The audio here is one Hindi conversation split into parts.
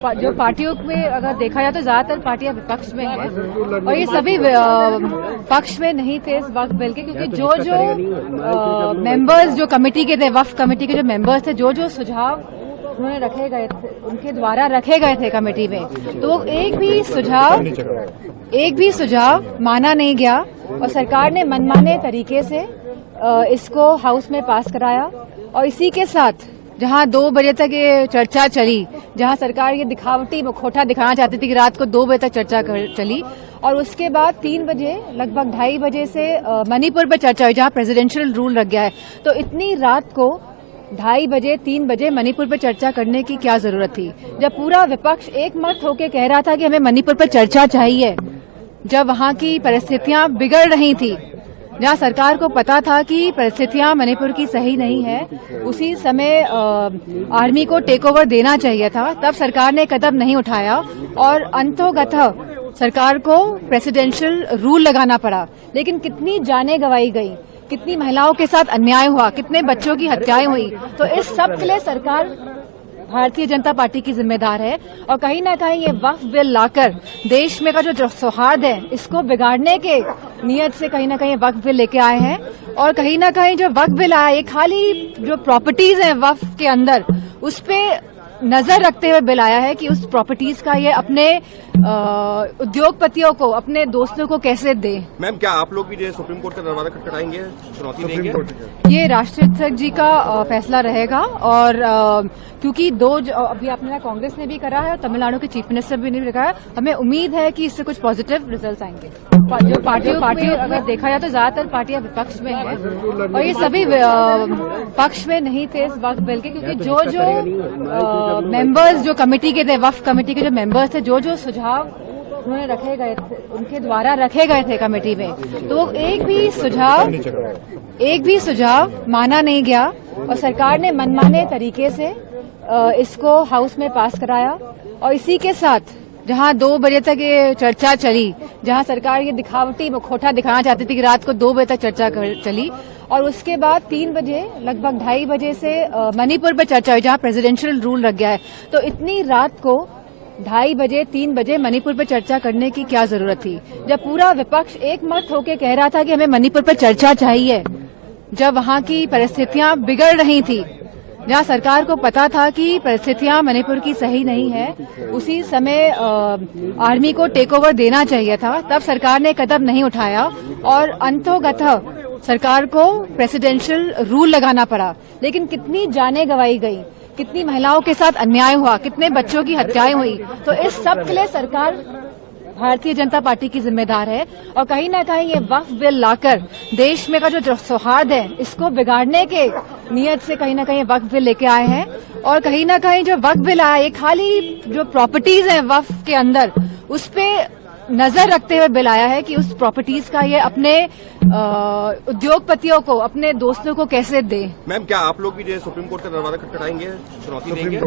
जो पार्टियों में अगर देखा जाए तो ज्यादातर पार्टियां विपक्ष में हैं और ये सभी पक्ष में नहीं थे इस वक्त बिल के, क्योंकि जो मेंबर्स जो कमेटी के थे, वक्फ कमेटी के जो मेंबर्स थे, जो सुझाव उन्होंने रखे गए थे, उनके द्वारा रखे गए थे कमेटी में, तो एक भी सुझाव माना नहीं गया और सरकार ने मनमाने तरीके से इसको हाउस में पास कराया। और इसी के साथ जहां 2 बजे तक ये चर्चा चली, जहां सरकार ये दिखावटी मुखौटा दिखाना चाहती थी कि रात को 2 बजे तक चर्चा चली, और उसके बाद 3 बजे लगभग 2:30 बजे से मणिपुर पर चर्चा हुई, जहां प्रेसिडेंशियल रूल लग गया है। तो इतनी रात को 2:30 बजे 3 बजे मणिपुर पर चर्चा करने की क्या जरूरत थी, जब पूरा विपक्ष एक मत होकर कह रहा था कि हमें मणिपुर पर चर्चा चाहिए, जब वहां की परिस्थितियां बिगड़ रही थी, जहां सरकार को पता था कि परिस्थितियां मणिपुर की सही नहीं है, उसी समय आर्मी को टेक ओवर देना चाहिए था, तब सरकार ने कदम नहीं उठाया और अंतोगतः सरकार को प्रेसिडेंशियल रूल लगाना पड़ा। लेकिन कितनी जानें गंवाई गई, कितनी महिलाओं के साथ अन्याय हुआ, कितने बच्चों की हत्याएं हुई, तो इस सब के लिए सरकार भारतीय जनता पार्टी की जिम्मेदार है। और कहीं ना कहीं ये वक्फ बिल लाकर देश में का जो सौहार्द है, इसको बिगाड़ने के नियत से कहीं ना कहीं वक्फ बिल लेके आए हैं। और कहीं ना कहीं जो वक्फ बिल आया, ये खाली जो प्रॉपर्टीज हैं वक्फ के अंदर, उस पे नजर रखते हुए बिल आया है कि उस प्रॉपर्टीज का ये अपने उद्योगपतियों को, अपने दोस्तों को कैसे दे। मैम, क्या आप लोग भी जो सुप्रीम कोर्ट का दरवाजा खटखटाएंगे, चुनौती देंगे? ये राष्ट्राध्यक्ष जी का फैसला रहेगा। और क्योंकि अभी आपने कांग्रेस ने भी करा है और तमिलनाडु के चीफ मिनिस्टर भी ने भी कहा है, हमें उम्मीद है कि इससे कुछ पॉजिटिव रिजल्ट आएंगे। जो पार्टियों अगर देखा जाए तो ज्यादातर पार्टियां विपक्ष में हैं और ये सभी पक्ष में नहीं थे इस वक्त बिल के, क्योंकि जो मेंबर्स जो कमेटी के थे, वक्फ कमेटी के जो मेंबर्स थे, जो सुझाव उन्होंने रखे गए थे, उनके द्वारा रखे गए थे कमेटी में, तो एक भी सुझाव माना नहीं गया और सरकार ने मनमाने तरीके से इसको हाउस में पास कराया। और इसी के साथ जहां 2 बजे तक ये चर्चा चली, जहां सरकार ये दिखावटी मुखौटा दिखाना चाहती थी कि रात को 2 बजे तक चर्चा चली, और उसके बाद 3 बजे लगभग 2:30 बजे से मणिपुर पर चर्चा हुई, जहां प्रेसिडेंशियल रूल लग गया है। तो इतनी रात को 2:30 बजे 3 बजे मणिपुर पर चर्चा करने की क्या जरूरत थी, जब पूरा विपक्ष एक मत होकर कह रहा था कि हमें मणिपुर पर चर्चा चाहिए, जब वहां की परिस्थितियां बिगड़ रही थी, जहां सरकार को पता था कि परिस्थितियां मणिपुर की सही नहीं है, उसी समय आर्मी को टेक ओवर देना चाहिए था, तब सरकार ने कदम नहीं उठाया और अंतोगतः सरकार को प्रेसिडेंशियल रूल लगाना पड़ा। लेकिन कितनी जानें गंवाई गई, कितनी महिलाओं के साथ अन्याय हुआ, कितने बच्चों की हत्याएं हुई, तो इस सब के लिए सरकार भारतीय जनता पार्टी की जिम्मेदार है। और कहीं ना कहीं ये वक्फ बिल लाकर देश में का जो सौहार्द है, इसको बिगाड़ने के नियत से कहीं ना कहीं वक्फ बिल लेके आए हैं। और कहीं ना कहीं जो वक्फ बिल आया, ये खाली जो प्रॉपर्टीज हैं वक्फ के अंदर, उस पे नजर रखते हुए बिल आया है कि उस प्रॉपर्टीज का ये अपने उद्योगपतियों को, अपने दोस्तों को कैसे दे। मैम, क्या आप लोग भी जो सुप्रीम कोर्ट का दरवाजा खटखटाएंगे, चुनौती देंगे?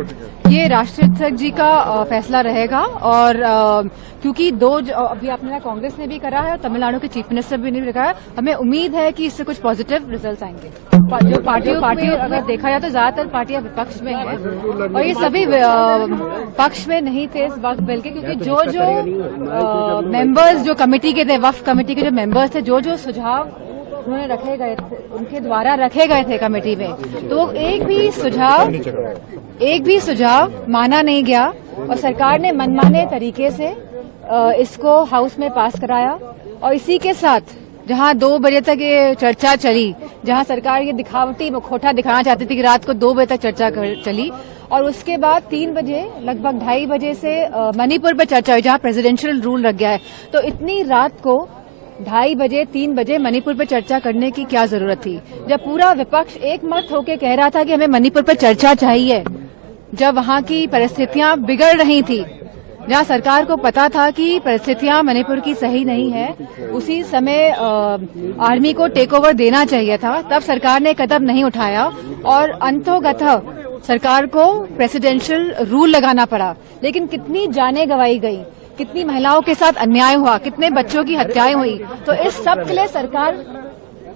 ये राष्ट्राध्यक्ष जी का फैसला रहेगा। और क्योंकि अभी आपने कांग्रेस ने भी करा है और तमिलनाडु के चीफ मिनिस्टर भी ने भी कहा है, हमें उम्मीद है कि इससे कुछ पॉजिटिव रिजल्ट आएंगे। जो पार्टियों अगर देखा जाए तो ज्यादातर पार्टियां विपक्ष में हैं और ये सभी पक्ष में नहीं थे इस वक्त बिल के, क्योंकि जो मेंबर्स जो कमेटी के थे, वक्फ कमेटी के जो मेंबर्स थे, जो सुझाव उन्होंने रखे गए थे, उनके द्वारा रखे गए थे कमेटी में, तो एक भी सुझाव माना नहीं गया और सरकार ने मनमाने तरीके से इसको हाउस में पास कराया। और इसी के साथ जहां 2 बजे तक ये चर्चा चली, जहां सरकार ये दिखावटी मुखौटा दिखाना चाहती थी कि रात को 2 बजे तक चर्चा चली, और उसके बाद 3 बजे लगभग 2:30 बजे से मणिपुर पर चर्चा हुई, जहां प्रेसिडेंशियल रूल लग गया है। तो इतनी रात को 2:30 बजे 3 बजे मणिपुर पर चर्चा करने की क्या जरूरत थी, जब पूरा विपक्ष एक मत होकर कह रहा था कि हमें मणिपुर पर चर्चा चाहिए, जब वहां की परिस्थितियां बिगड़ रही थी, जहां सरकार को पता था कि परिस्थितियां मणिपुर की सही नहीं है, उसी समय आर्मी को टेक ओवर देना चाहिए था, तब सरकार ने कदम नहीं उठाया और अंतोगतः सरकार को प्रेसिडेंशियल रूल लगाना पड़ा। लेकिन कितनी जानें गंवाई गई, कितनी महिलाओं के साथ अन्याय हुआ, कितने बच्चों की हत्याएं हुई, तो इस सब के लिए सरकार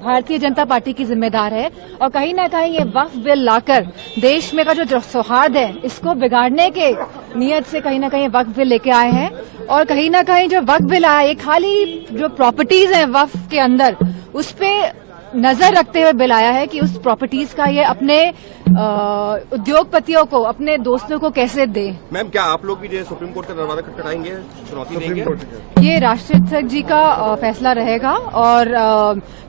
भारतीय जनता पार्टी की जिम्मेदार है और कहीं ना कहीं ये वक्फ बिल लाकर देश में का जो सौहार्द है इसको बिगाड़ने के नियत से कहीं ना कहीं वक्फ बिल लेके आए हैं। और कहीं ना कहीं जो वक्फ बिल आया ये खाली जो प्रॉपर्टीज हैं वक्फ के अंदर उस पे नजर रखते हुए बिल आया है कि उस प्रॉपर्टीज का ये अपने उद्योगपतियों को, अपने दोस्तों को कैसे दे। मैम, क्या आप लोग भी जो सुप्रीम कोर्ट का दरवाजा खटखटाएंगे, चुनौती देंगे? ये राष्ट्राध्यक्ष जी का फैसला रहेगा और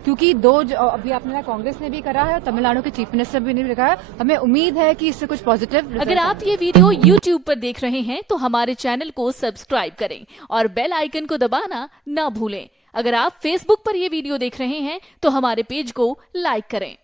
क्योंकि अभी आपने कांग्रेस ने भी करा है और तमिलनाडु के चीफ मिनिस्टर भी ने कहा है, हमें उम्मीद है कि इससे कुछ पॉजिटिव। अगर आप ये वीडियो YouTube पर देख रहे हैं तो हमारे चैनल को सब्सक्राइब करें और बेल आइकन को दबाना ना भूलें। अगर आप Facebook पर ये वीडियो देख रहे हैं तो हमारे पेज को लाइक करें।